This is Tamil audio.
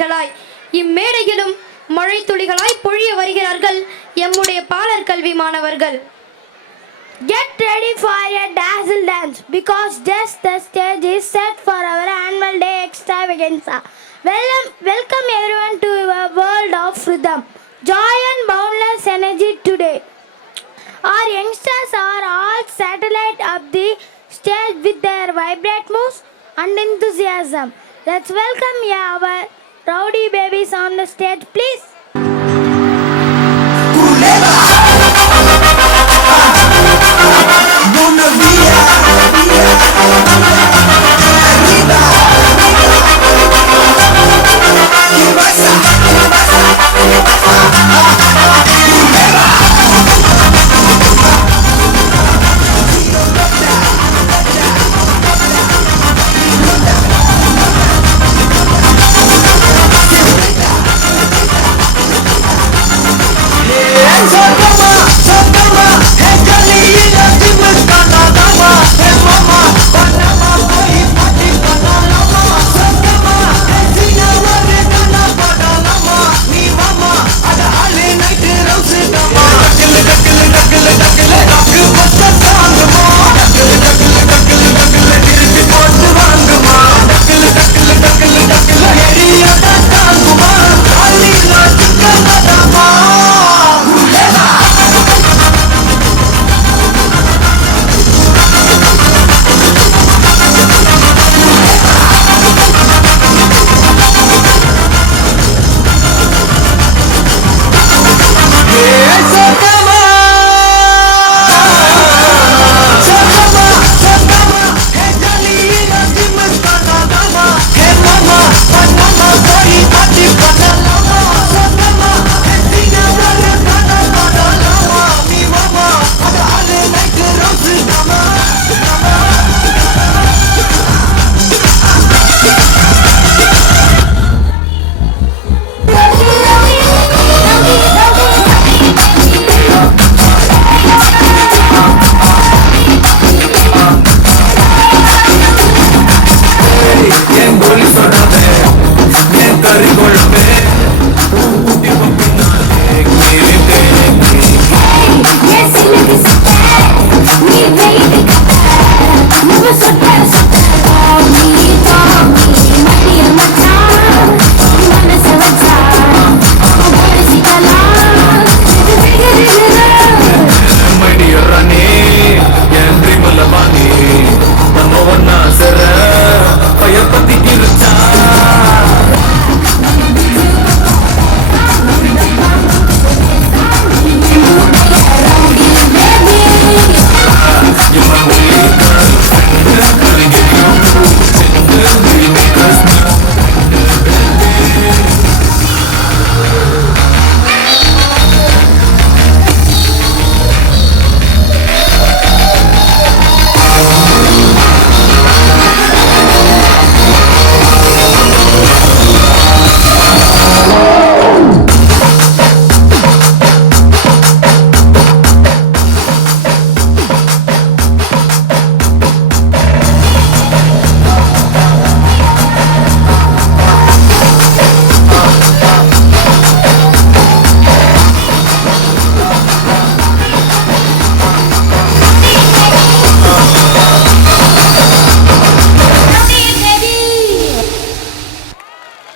துளிகளாய் இம்மேடையிலும் மழை துளிகளாய் பொழிய வருகிறார்கள் எம்முடைய பாலர் கல்வி மாணவர்கள். Get ready for a dazzle dance because just the stage is set for our annual day extravaganza. Welcome everyone to our world of rhythm, joy and boundless energy today. Our youngsters are all satellite up the stage with their vibrant moves and enthusiasm. Let's welcome our rowdy babies on the stage, please.